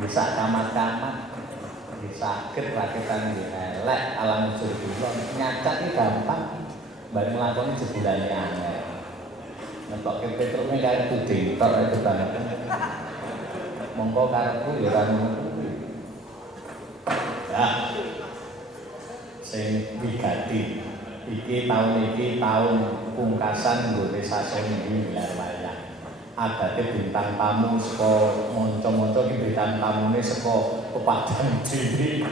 bisa kamat-kamat sakit rakitan di elek alam jurulon nyacat ini gampang bareng lakoni sebulannya angel ngetok ke petruknya kayak itu dintor itu banget mongko karepku ya kan ya sing wigati iki tahun pungkasan nggone sasone iki gelar wayang adate bintang tamu saka monco-monco iki bintang tamune saka Pepadang dhewe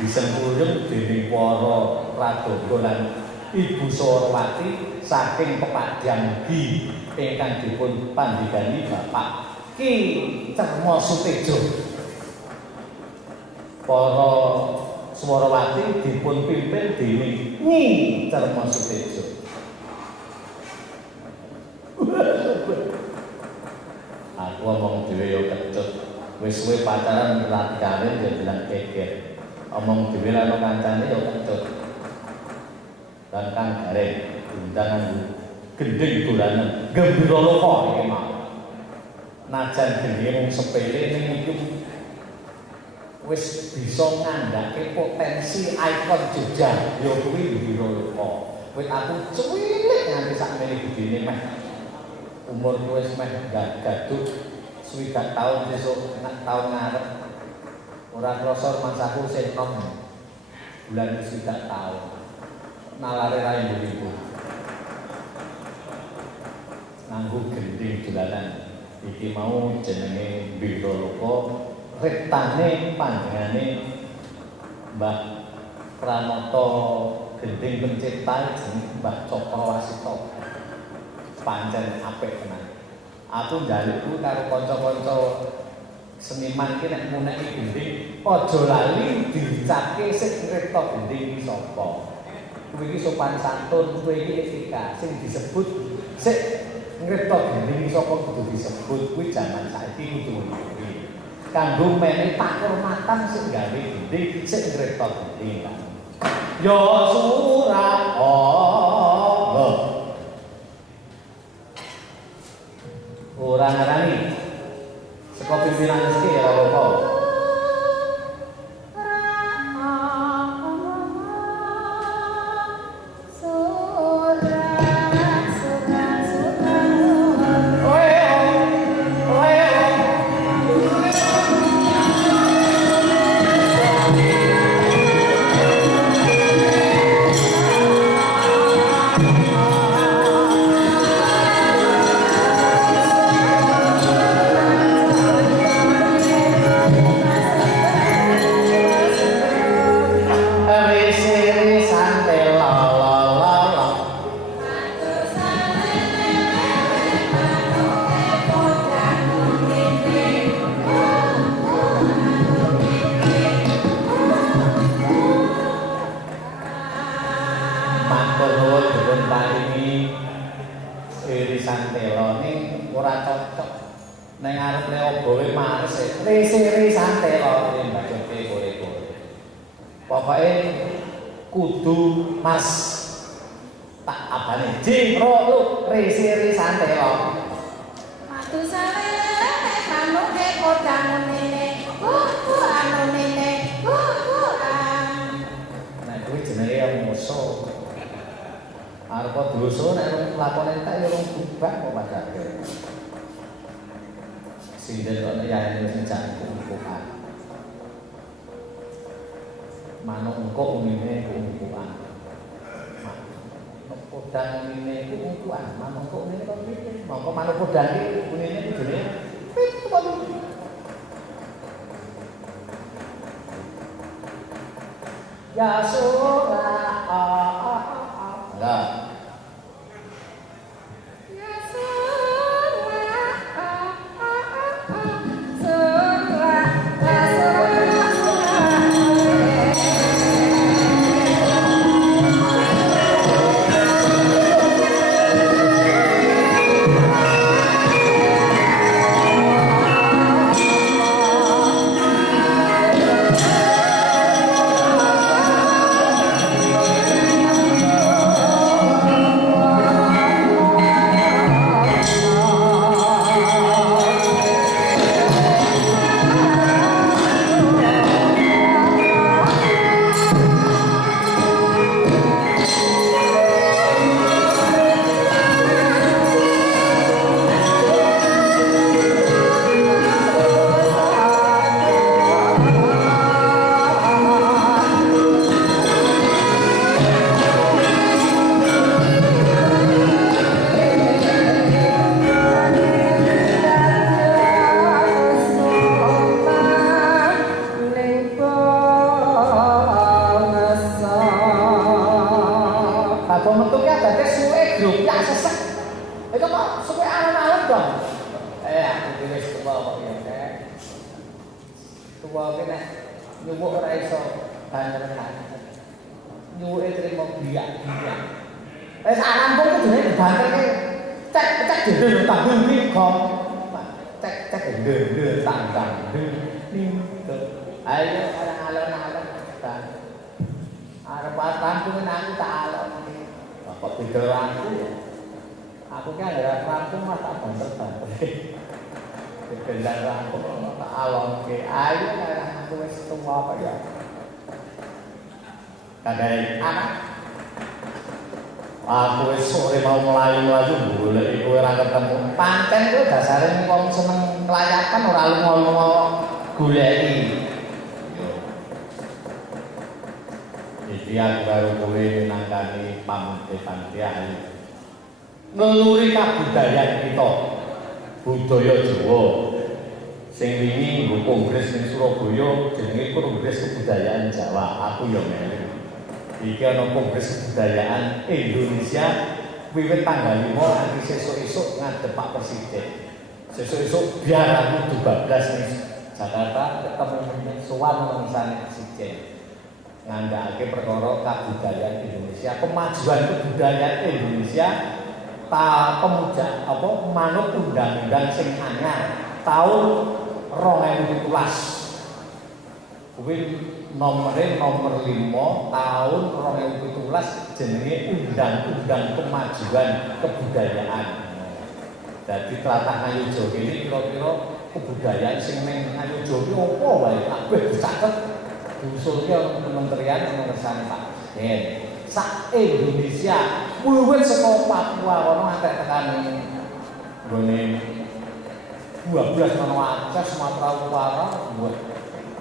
disempurung dening para Pradoga lan Ibu Sorowati saking Pepadang Gi ingkang dipun pandhigani Bapak Ki Cermo Sutejo. Para Swarawati dipun pimpin dening Nyi Cermo Sutejo. Aku omong dhewe yo kecut. Wis suwe pacaran latih karir yo bilang geger. Omong dhewe lan kancane yo kecut. Dan Kang Gareng undangan gending dolanan gembira loka iki mah. Najan gending wong sepele ning iki wis bisa ngandhake potensi ikon Jogja yo kuwi gembira loka. Wis aku cuwilik nganti sakmene gedene meh. Umur wis meh gaduk 20 tahun besok tahun ngarep ora krasa masaku sing nom bulan 20 tahun nalare ra ibu nganggo gending dolanan iki mau jenenge Biro Loko reptane panjenengane Mbah Pranoto gending pencipta jeneng Mbah Cokrawasito pancen apik tenan. Aku njalukku karo kanca-kanca seniman iki nek muneki gending aja lali dicake sing ngripta gending iki sapa. Kuwi iki sopan santun, kuwi iki etika sing disebut sik ngripta gending iki sapa kudu disebut kuwi jaman saiki kudu kuwi. Kanggo menehi pakurmatan sing gawe gending sik ngripta gending. Ya surah Allah. Ora ngarani saka pimpinan mesti ya apa Mas tak abane jingro lu resi santelo matu sawele manuke kodang ngene anu ngene nah kuwi jenenge musuh arepa dosa nek lakone entek ya wong bubak kok padake sing delok ya sing jangkung-jangkungan manuk engko umine umpukan kodang ini itu ukuan, manuk kok ini kok ini, mongko manuk kodang ini bunyinya itu jenis, ya surah, enggak. tuwa ki nek nyuwuk ora iso banteran. Nyuwuke trimo biak-biak. Wis rampung kudune dibanterke cek dhewe tambah mrigo. Cek dhewe tanggang niku. Ayo alon-alon arep rampung aku tak alon. Kok pikir aku ki anggere rampung mas tak banter-banter. Kendang rampung tak alonke. Ayo aku wis tuwa apa ya. Kadang anak aku wis sore mau mlayu-mlayu golek kowe ora ketemu. Pancen kowe dasare wong seneng kelayakan ora lunga-lunga goleki. Iki aku karo kowe nangkani pamute-pamutian. Ngeluri kabudayan kita. Budaya Jawa. Sing wingi nggo kongres ning Surabaya jenenge Kongres Kebudayaan Jawa. Aku ya melu. Iki ana Kongres Kebudayaan Indonesia wiwit tanggal 5 nganti sesuk-esuk ngadep Pak Presiden. Sesuk-esuk biar aku dibablas ning Jakarta ketemu sowan nang Presiden. Ngandhakake perkara kabudayaan Indonesia, kemajuan kebudayaan Indonesia pemuja apa manut undang-undang sing anyar tahun 2017. Kuwi nomor 5 tahun 2017 jenenge Undang-Undang Kemajuan Kebudayaan. Dadi tlatah Ngayogya ini kira-kira kebudayaan sing ning Ngayogya apa wae kabeh dicatet diusulke Kementerian Pengersane Pak Presiden. Sak Indonesia wiwit saka Papua kono nganti tekan nggone 12 nang Aceh, Sumatera Utara,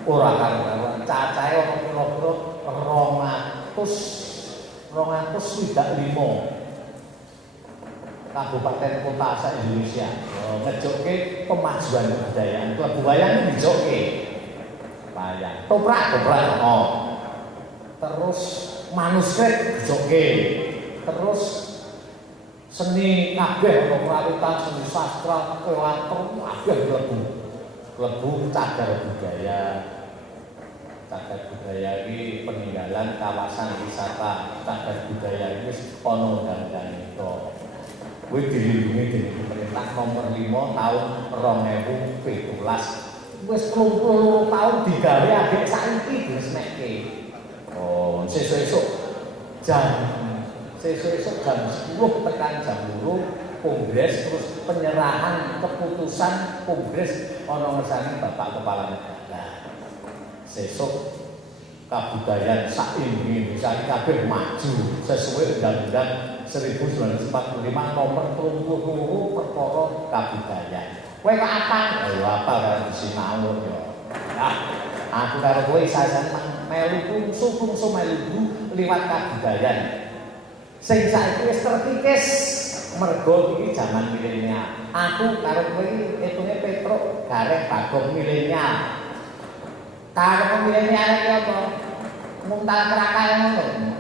ora karo-karuan. Cacahe ana kira-kira 225 kabupaten kota sak Indonesia. Ngejokke pemajuan kebudayaan. Klebu wayang dijokke. Wayang. Toprak. Terus manuskrip dijokke. Terus seni kabeh ana kerawitan, seni sastra, teater kabeh klebu cagar budaya. Cagar budaya iki peninggalan kawasan wisata. Cagar budaya iki wis ana undang-undang itu. Kuwi dilindungi dening pemerintah nomor 5 tahun 2017. Wis 30 tahun digawe agek saiki diresmekke. Oh, sesuk jam 10 tekan jam 2 kongres terus penyerahan keputusan kongres ana ngersane Bapak Kepala Negara. Sesuk kabudayaan sak Indonesia kabeh maju sesuai Undang-Undang 1945 nomor 32 perkara kabudayaan. Kowe kok apa? Ayo apa karo sinau yo. Nah, aku karo kowe sajan melu fungsu melu liwat kabudayaan. Sing saiki wis terkikis mergo iki jaman milenial. Aku karo kowe hitunge Petruk gareng Bagong milenial. Karo milenial iki apa? Muntal kerakal ngono.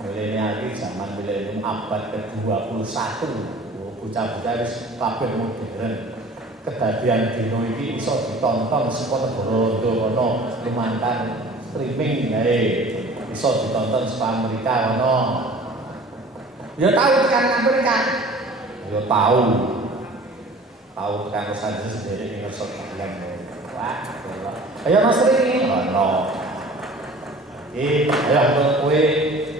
Milenial iki zaman milenium abad ke-21. Bocah-bocah wis kabeh modern. Kedadian dino iki iso ditonton saka negara kono lumantar streaming ae. Iso ditonton saka Amerika kono. Ya tahu tekan Amerika. Ya tahu. Tahu tekan Los Angeles sendiri ning ngersot kalian. Wah, ayo Mas Rini. Ono. Ayo kowe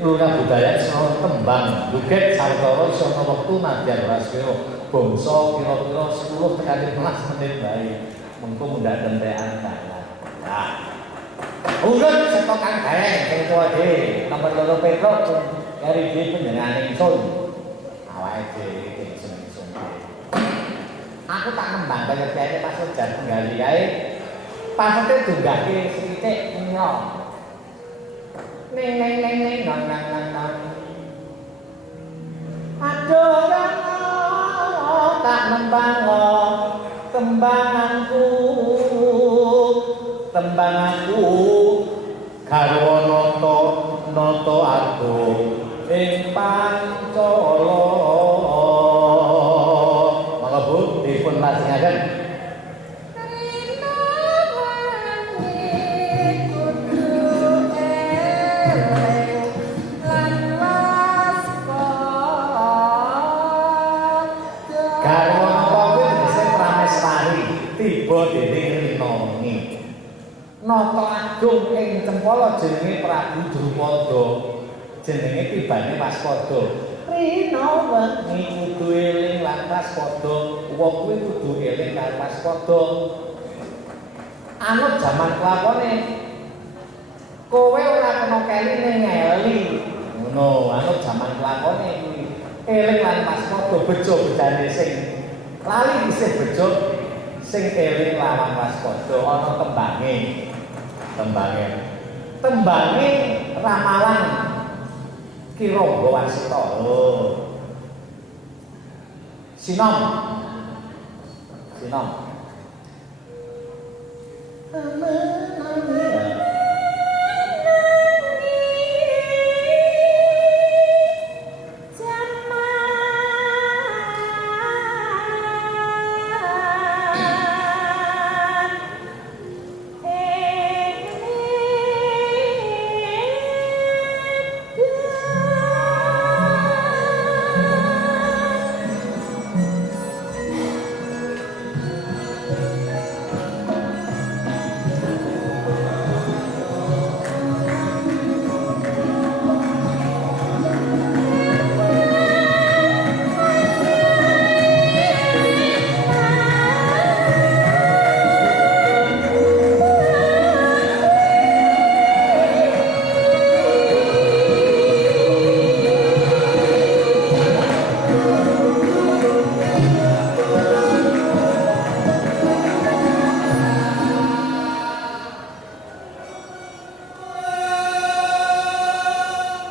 lurah budaya sono tembang juget sawetara sono wektu nadyan rasio bangsa kira-kira 10 tekan 15 menit bae mengko mundak dentekan dalan. Nah. Urut setokan gareng sing tuwa dhewe nomor 2 Petruk kari dhewe panjenengane ingsun. Awake dhewe iki seneng ingsun. Aku tak nembang kaya kene pas jan tenggali kae. Pasete dunggake sithik nyong. Neng nang. Aduh tak nembang tembanganku garwa nata aku ing Pancala. Monggo Bu dipun lajengaken. tiba dening Rina wengi. Nata agung ing Cempala jenenge Prabu Drupada. Jenenge tibane waspada. Rina wengi kudu eling lan waspada. Wong kuwi kudu eling lan waspada. Anut jaman kelakone kowe ora kena keli ning ngeli. Ngono, anut jaman kelakone kuwi. Eling lan waspada bejo bejane sing lali isih bejo sing eling lawan waspada ana tembange ramalan Kirangga Wasita. Sinom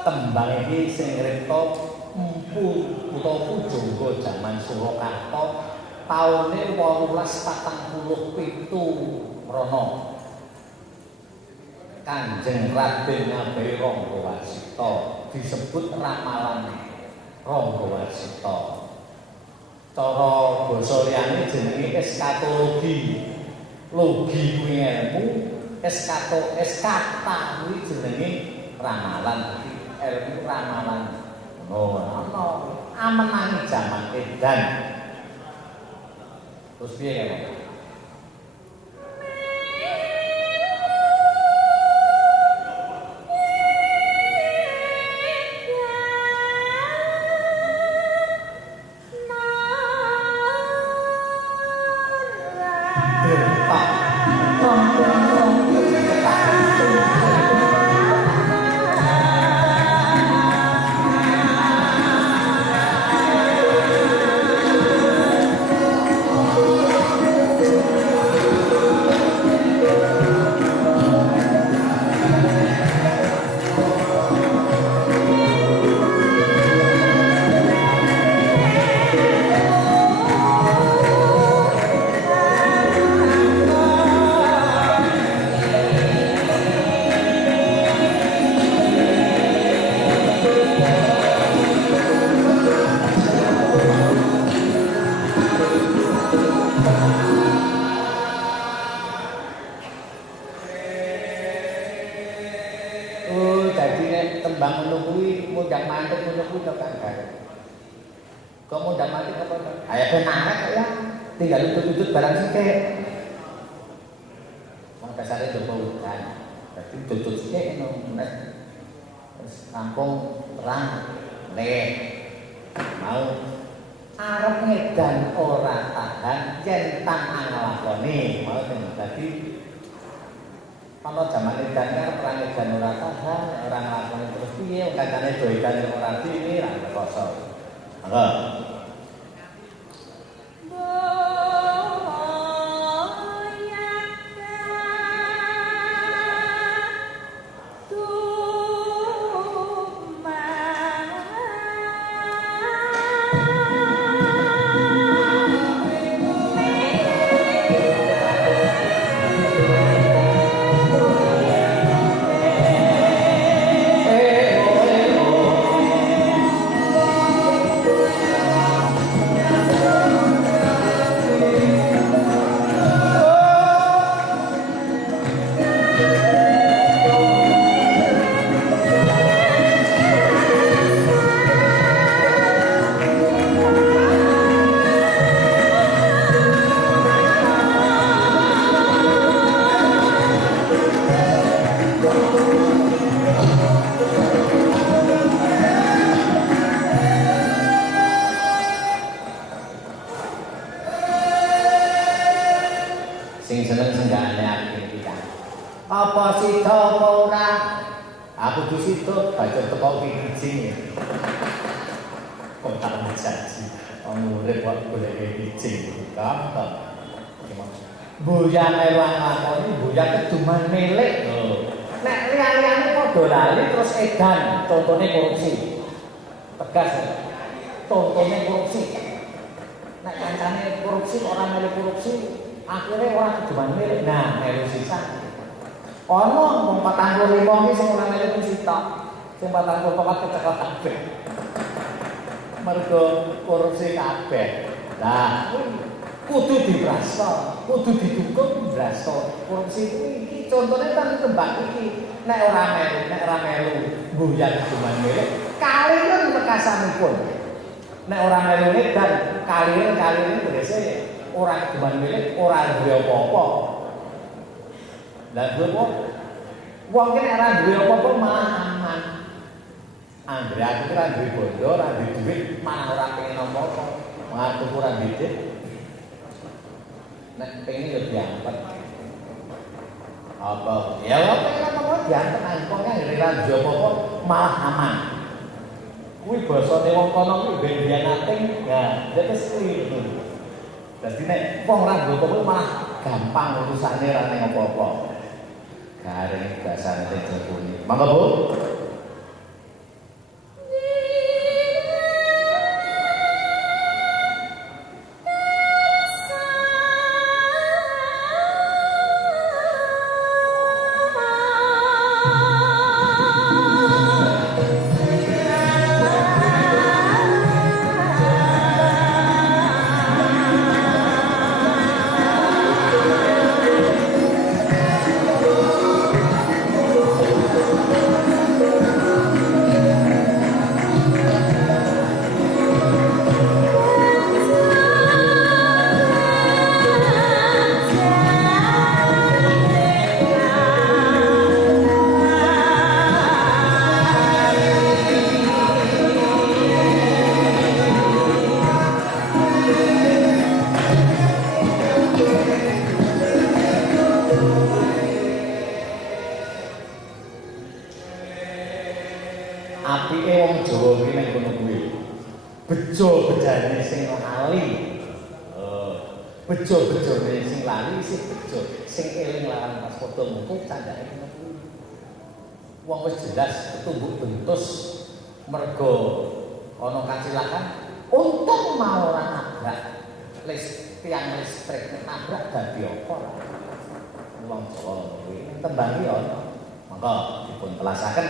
tembang iki sing ngripta Empu utawa Pujangga jaman Surakarta taune 1847 mrana. Kanjeng Raden Ngabehi Ranggawasita disebut ramalan Ranggawasita. Cara basa liyane jenenge eskatologi. Logi kuwi ilmu, eskata kuwi jenenge ramalan. Ilmu ramalan. Ana amenangi jaman edan. Terus piye kene? Tembang ngono kuwi mundhak mantuk ngono kuwi to Kang Gareng. Kok mundhak mantuk apa to? Ayo ben arek kok ya. Tinggal utut-utut barang sithik. Wong dasare jopo udan. Dadi utut sithik ngono nek wis rampung terang leh. Mau arep ngedan ora tahan yen tang nglakoni. Mau dadi ana jaman edan kan perang edan ora tahan, ora nglakoni terus piye kancane do edan ora dhewe ra krasa. Monggo. sing seneng senggane aku iki. Apa sida apa ora? Aku disitut baca teko kijing. Kok tak janji. Wong urip kok golek kijing. Gampang. Buya melu nglakoni, buya keduman milik. Nek liya-liyane padha lali terus edan, contone korupsi. Tegas. Contone korupsi. Nek kancane korupsi ora melu korupsi, akhire ora keduman milik. Nah, melu sisa. Ana wong 45 iki sing ora melu sitok. Sing 44 kecekel kabeh. Mergo korupsi kabeh. Lah, kudu dibraso, kudu didukung braso. Korupsi iki contone kan tembak iki. Nek ora melu mbuyan cuman milik, kaliren wekasanipun. Nek ora melu dan kaliren tegese ora cuman milik, ora duwe apa-apa. Lah duwe wong nek ora duwe apa-apa malah aman. Anggere aku ora duwe bondo, ora duwe dhuwit, malah ora pengen apa-apa. Ngaku kurang didik. Nek pengen yo diangkat. Apa? Ya apa apa diangkat angkone ora duwe apa-apa malah aman. Kuwi basane wong kono kuwi ben dianating, ya dadi keliru. Dadi nek wong ora duwe apa-apa malah gampang urusane ora ning apa-apa. Garing dasane Jogoni. Mangga Bu. Apike wong Jawa kuwi nek ngono kuwi. Bejo-bejane sing lali. Bejo-bejone sing lali sing bejo, sing eling lawan pas padha mutu candake ngono kuwi. Wong wis jelas tumbuk bentus mergo ana kacilakan, untung mau ora nabrak. Tiang listrik nabrak dadi apa lah. Wong Jawa kuwi tembang iki ana. Monggo dipun telasaken.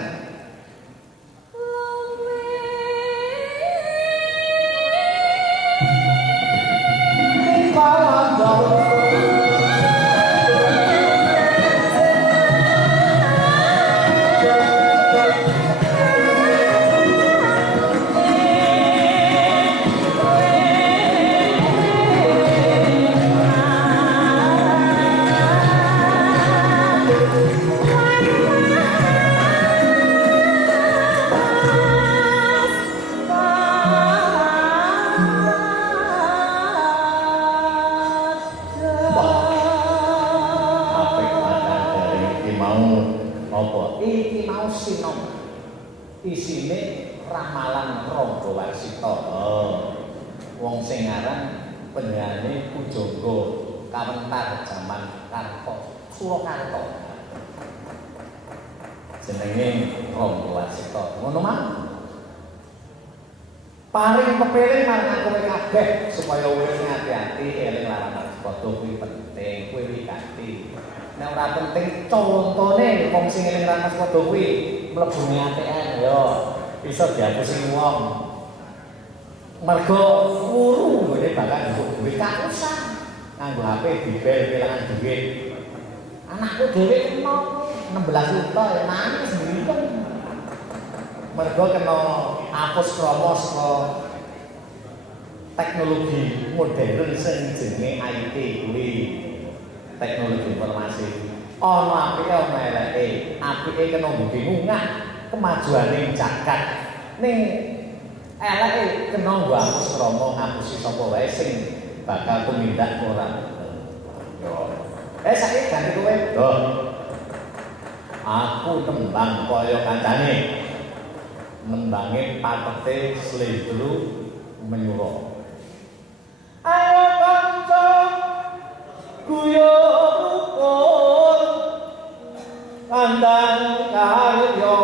Iki mau sinom. Isine ramalan Rangga Warsita. Wong sing aran penyanyi Pujangga kawentar jaman Karta Surakarta. Jenenge Rangga Warsita. Ngono mah. Paring pepiring marang kowe kabeh supaya urip ngati-ati eling larangan padha kuwi penting, kuwi wigati. Nek ora penting contone wong sing eling larangan padha kuwi mlebu ATM yo iso diapusi wong. Mergo wuru ngene bakal duwe kakusan nganggo HP dibel kelangan duit. Anakku dhewe kena 16 juta ya nangis sendiri. Mergo kena apus kromo saka teknologi modern sing jenenge IT kuwi teknologi informasi. Ana apike ana eleke, apike kena mbingungah kemajuane jagat. Ning eleke kena nggo apus kromo ngapusi sapa wae sing bakal tumindak ora. Yo Saiki ganti kowe. Loh. Aku nembang kaya kancane. Nembange patete slendro menyura. Ayo kanca guyo rukun kandang karya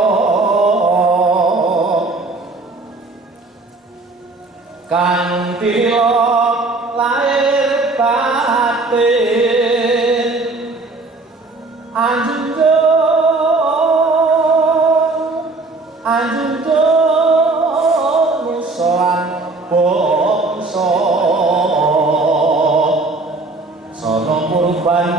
kanthi lair batin anjung musuhan bangsa sono kurban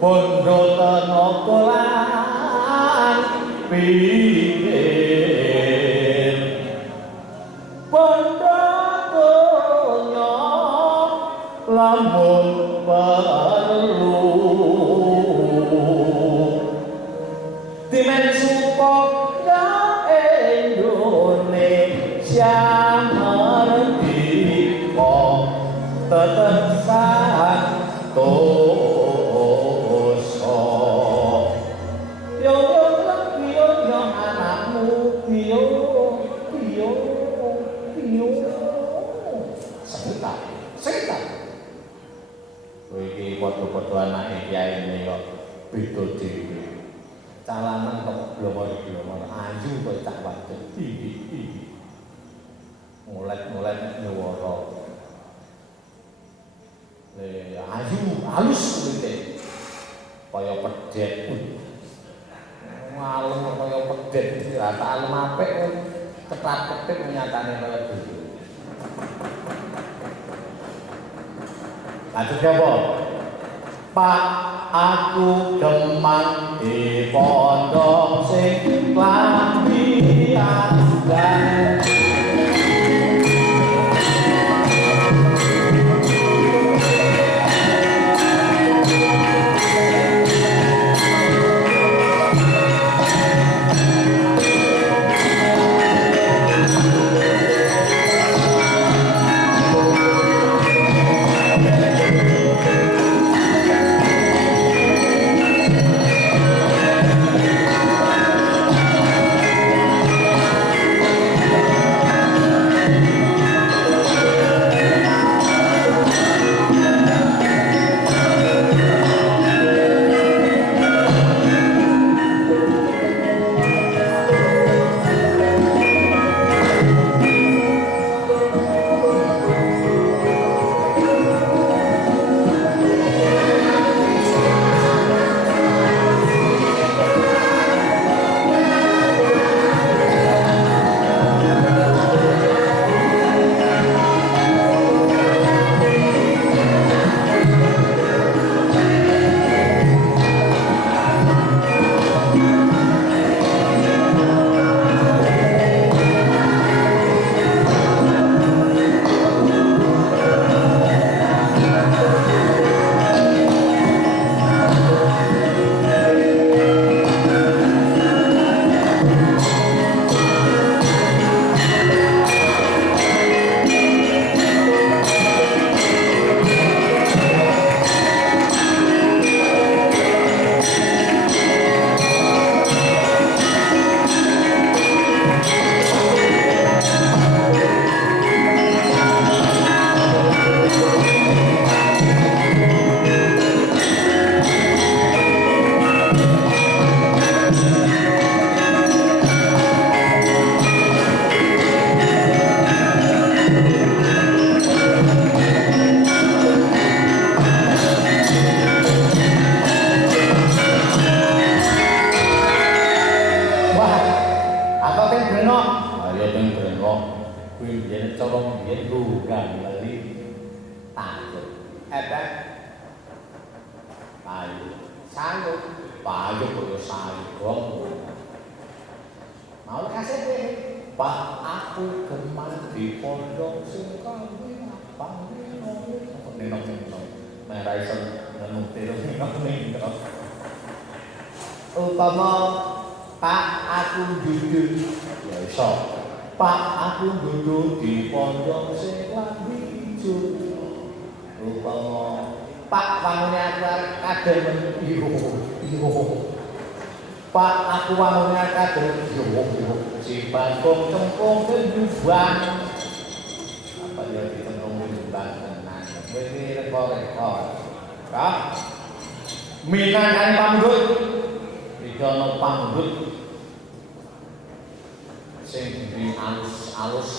bondo tenaga lan pikir bondo donya lamun perlu dimen supaya Indonesia merdeka tetesan dosa yo anakmu yo sekitar kowe iki padha-padha anake kiyaine yo beda dhewe calanan kok blomor-blomor ayu kok tak wadon mulai nyuwara ayu halus kulite kaya pedhet ngalem kaya pedhet rata alem apik ketat-ketip nyatane kaya dulu Aduh apa? Pak aku gemang di pondok sing klambi abang Upama Pak aku duduk ya iso. Pak aku duduk di pondok sing lambi ijo. Upama Pak wangune aku arep kadel iyo. Pak aku wangune kadel iyo. Si Bagong cengkung kejuban. Apa dia ditengkung kejuban tenan. Iki rekor-rekor. Kak. Minangkan pamdut. Didono pamdut. Sing alus-alus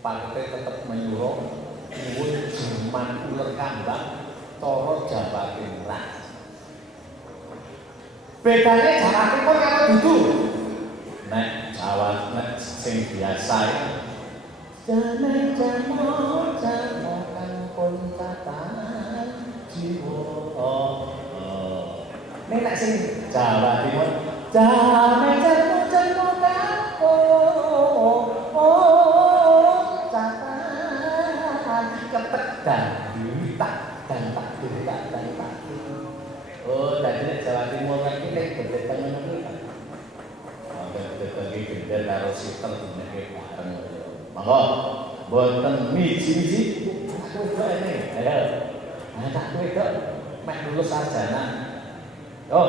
partai tetap menyuruh nyuwun jeman uler kambang toro Jawa Timur. Bedane Jawa Timur karo dudu. Nek Jawa nek sing biasa jane-jane kan kontatan jiwa. Nek sing Jawa Timur jane-jane dan tak oh dari Jawa Timur lagi nek gede tengen iki bagi gede karo siter dineke bareng monggo mboten miji-miji aku kene ayo tak kowe kok mek lulus sarjana oh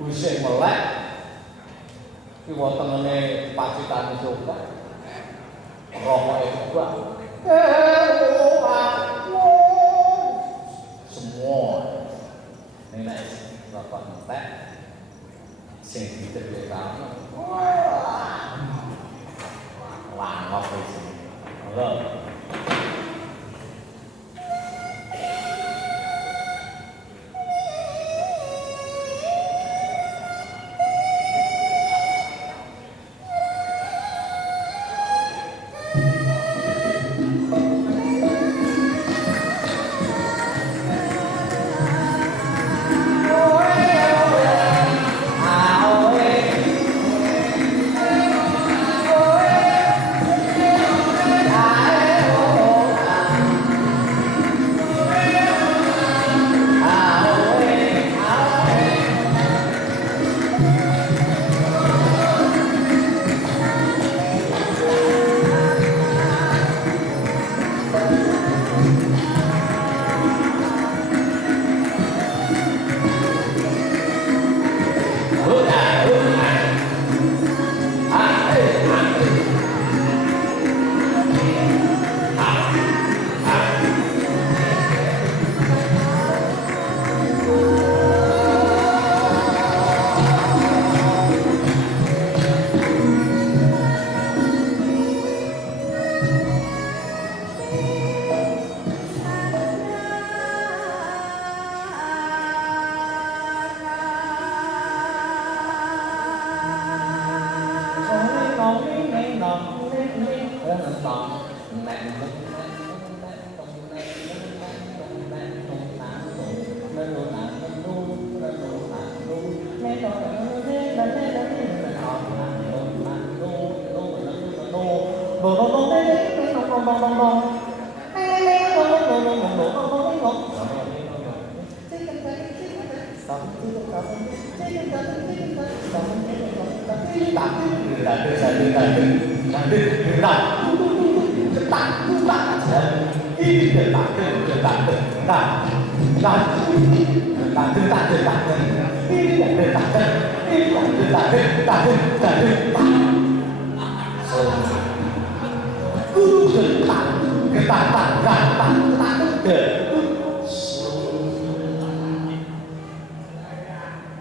Usih melek kiwa tengene pacitane coba rokoke coba semua nek rokok entek sing diterima wah ngopo iki lho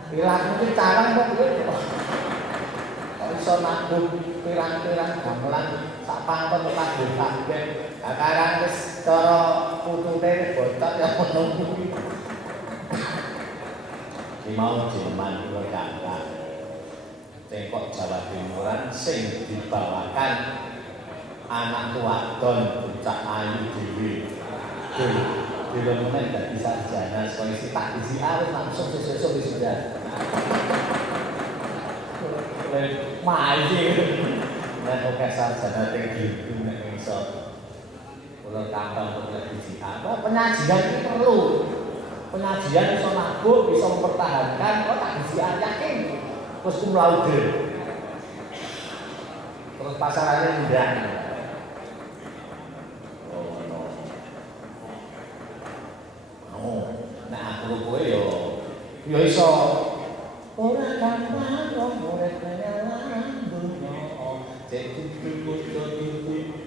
Pirang iki carang kok kowe. Kok iso nabung pirang-pirang gamelan sak pangkon kabeh kabeh. Sekarang wis cara putune bocot ya ngono kuwi. Iki mau jenengan kula catat. Tengkok Jawa Timuran sing dibawakan anak wadon bocah ayu dhewe. Bila mana tidak bisa jalan, soalnya si tak isi awet langsung sesuk wis sudah. Maju. Dan oke sarjana tinggi itu nek iso. Kula tambah untuk isi apa penyajian itu perlu. Penyajian iso nabuk, bisa mempertahankan, kok tak isi yakin. Terus cum laude. Terus pasarannya mudah. Nah, aku kowe yo iso ora gampang wong urip nang dunya cek tuku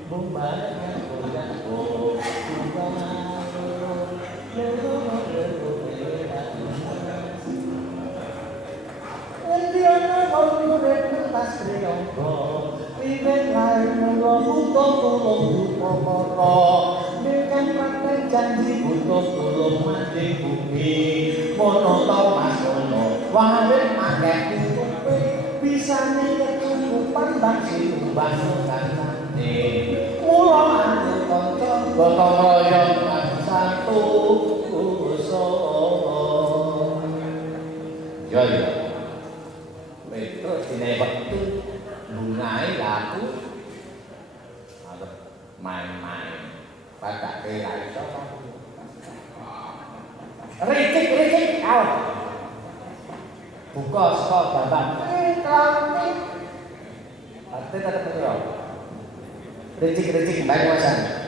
bombaran koyo janji butuh tulung mati bumi mono tau mas mono wae akeh kuwe bisa kecukupan bangsi umbas kanane mula aku kanca gotong royong satu usul ya terus dine wektu lungae laku main-main pada kira itu Ricik, aw. Buka sekolah gambar. Arti tak ada Ricik, banyak masan.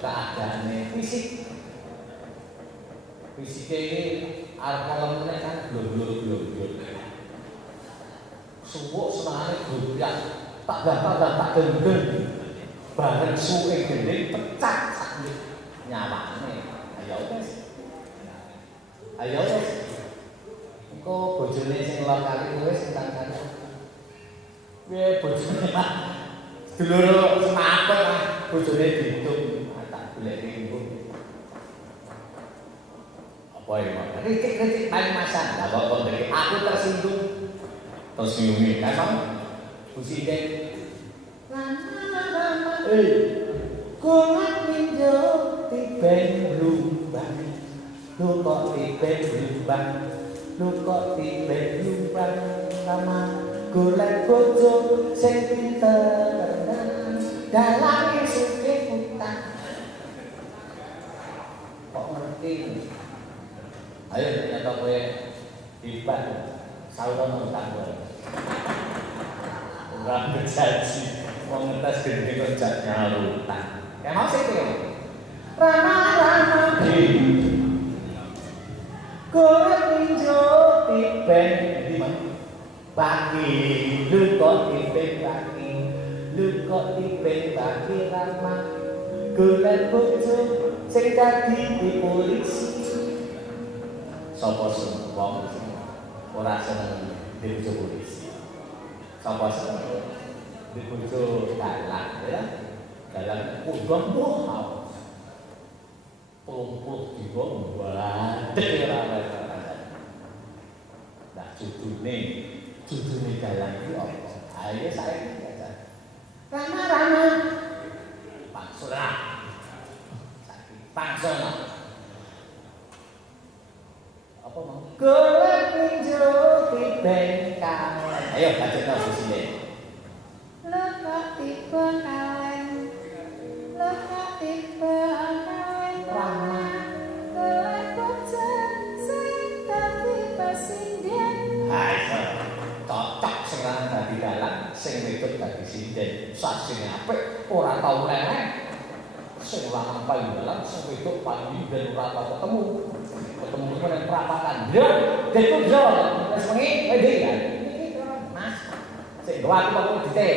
keadaannya fisik. Fisiknya ini arep lemene kan blur-blur. Suwuk senengane goyang, tak gampang tak gendeng. Bareng suwe gendeng pecah sak nyawane. Ayo wis. Engko bojone sing lor kali kowe sing tak kali. Piye bojone mah sedulur semakut bojone dihitung tak goleki engko. Apa ya, Mas? Kritik paling masan. Lah kok ndek aku tersinggung. Terus nyumi kan musike. Lama-lama kuat minjo tiben lumbang. Lu kok tiben lumbang. Lu kok tiben lumbang lama golek bojo sing pinter dalange sugih utang. Kok ngerti? Ayo nyata kowe hebat. Sauron utang kowe. Ora berjanji wong ngetes gede kok jak nyalu utang. Ya mau sih kowe. Rama-rama golek ninjo tiben di mana? Bagi lu kok tiben bagi, lu kok tiben bagi Rama golek bojo sing dadi polisi. Sapa sing wong ora seneng dibojo polisi. Sapa seneng dibojo dalang ya? Dalang udah mau. Puluh dino badhe ora. Nah judune dalang iki apa? Ayo saiki aja. Rama-rama. Paksona. Saiki paksona. Apa mau? Golek ninjo tiben kalen. Ayo bacana sisine. Lekak tiba kalen. Lekak tiba kalen Rama. Golek bojo sing dadi pasinden. Ayo cocok sing lanang dadi dalang, sing wedok dadi sinden. Sasine apik, ora tau leleh. Sing lanang paling dalang, sing wedok paling ben ora tau ketemu. Ketemu meneh perapatan. Yo, deku yo. Wis wengi, wedi ya. Iki Mas. Sing gua aku kok dite.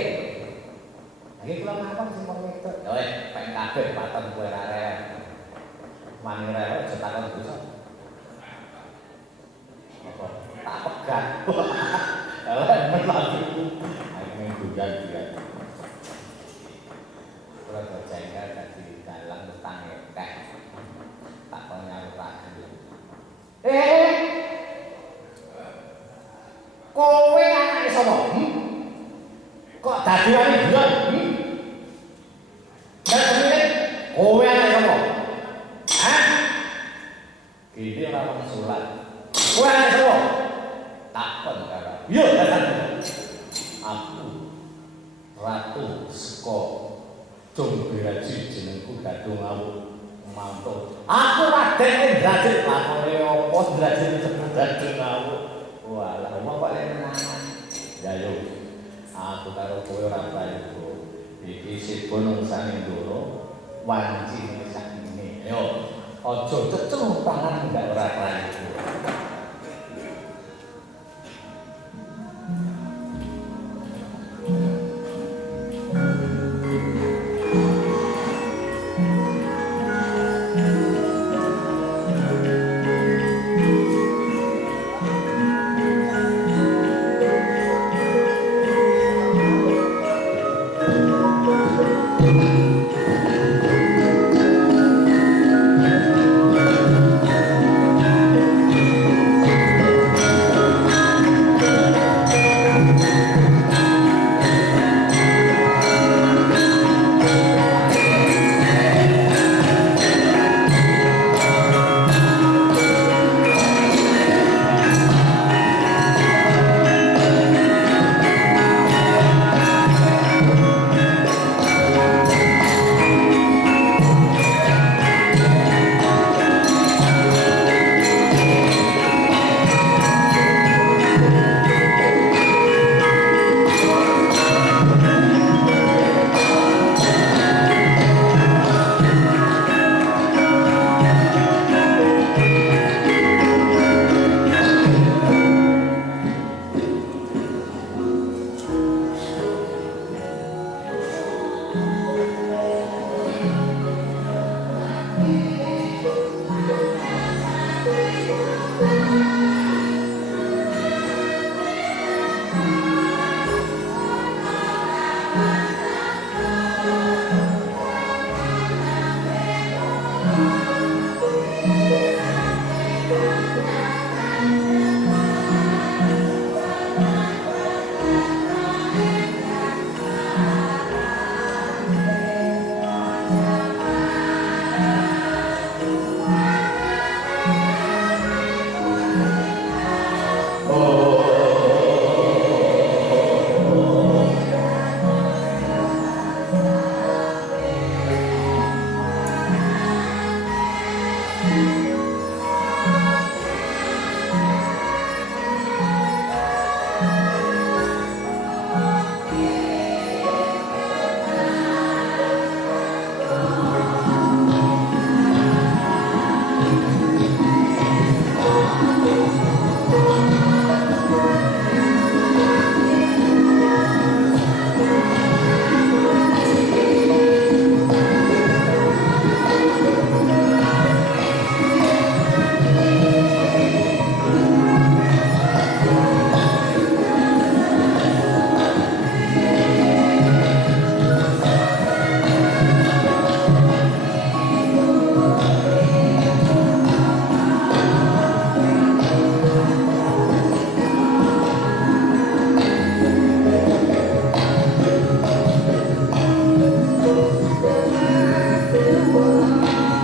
Lagi kula ngapun sing wong wedok. Yo, pengen kabeh paten kowe ra rewel. Wani rewel aja takon dosa. Apa? Tak pegat. Lah mlaku. Ayo men gudan dia. Ora jengkel dadi dalang utang ekek. Tak kon nyawuraken. Kowe anake sapa? Kok dadi wani bulan? Kowe anake sapa? Hah? Iki ora wong salat. Kowe anake sapa? Takon karo. Yo, datang. Aku Ratu saka Jonggeraji jenengku Gadung Awu. Mantuk. Aku Raden Indrajit lakone apa Indrajit disebut Gadung Awu. Walah, wong kok lenengan. Ya yo. Aku karo kowe ora bayu. Iki sipun sane ndoro wanci sakmene. Yo, aja cecung tangan ndak ora bayu.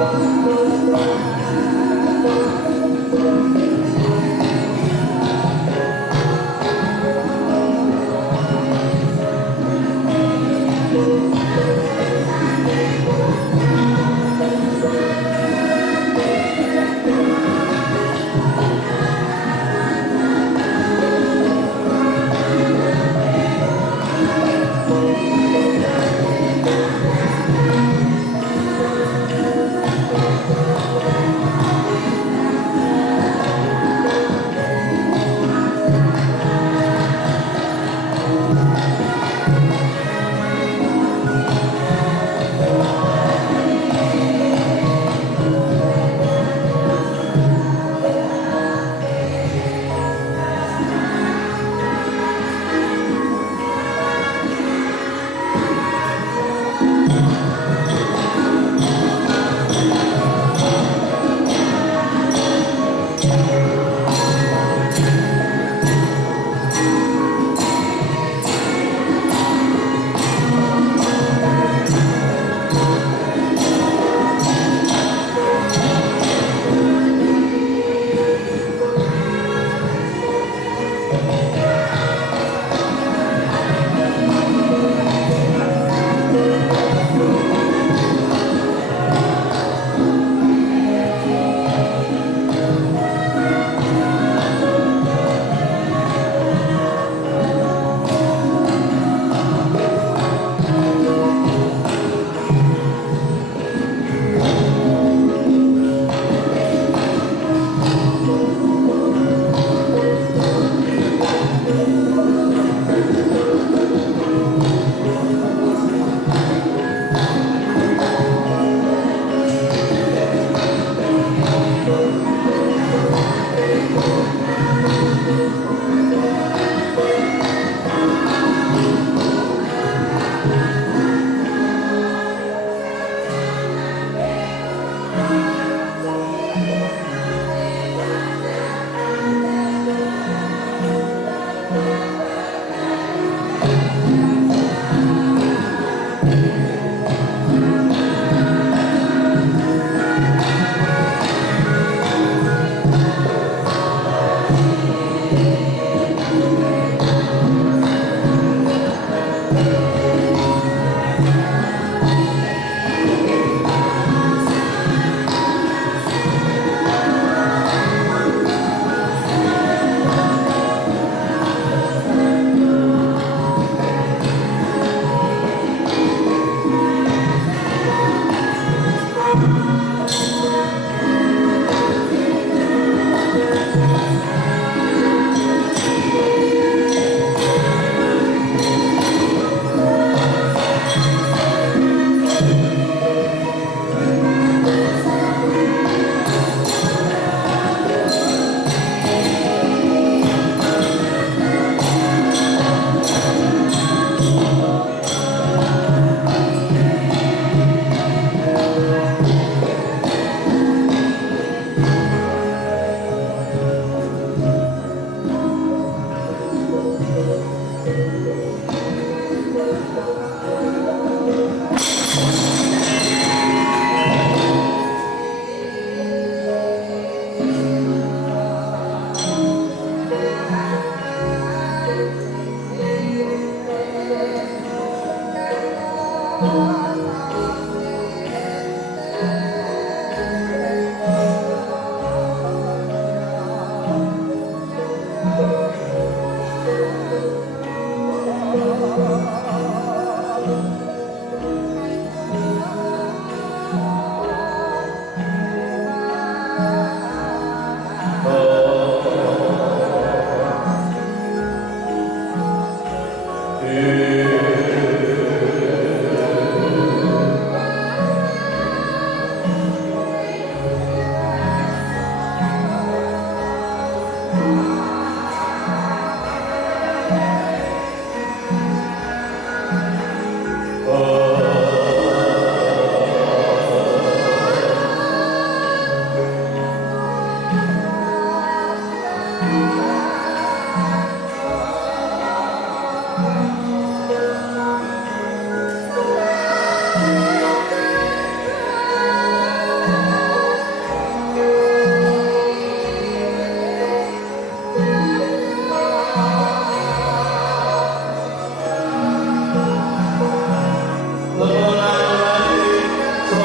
เ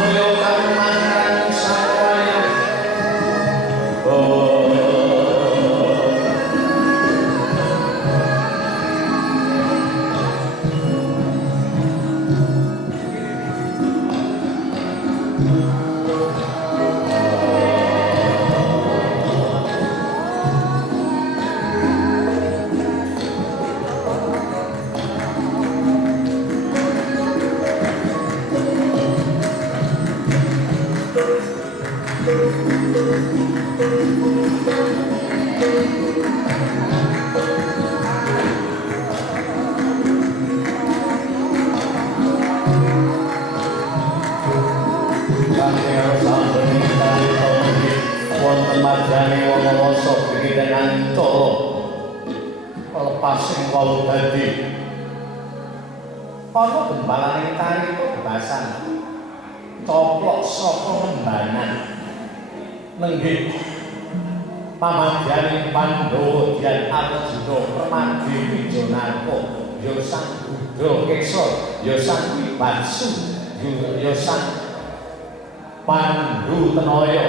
saya kang mangan sawaya Madani wong sok dengan coro lepas sing wau dadi ana gembalane kari kebebasan coplok saka lembanan nenggih pamadyaning Pandhawa dian Arjuna Permadi Wijanarka ya sang Buddha Kesa ya sang Wibatsu ya sang Pandhu Tenaya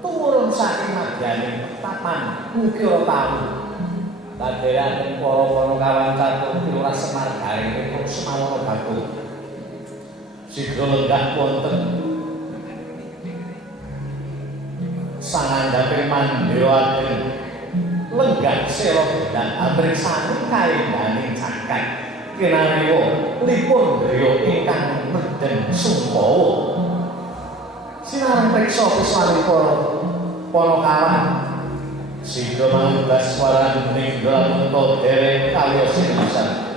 turun saking madyaning taman mugi ora tau kadheran para kawan catur Lurah Semar Garing kok semawana batu sigra lenggah wonten sangandhaping mandhewa lenggah sela gendang amriksani kaendaning caket kinariwa lipun griya ingkang medhen sumpawa sinareng priksa piswaning para kawan sigra manunggas waran ninggal mento dereng kaliya sinasan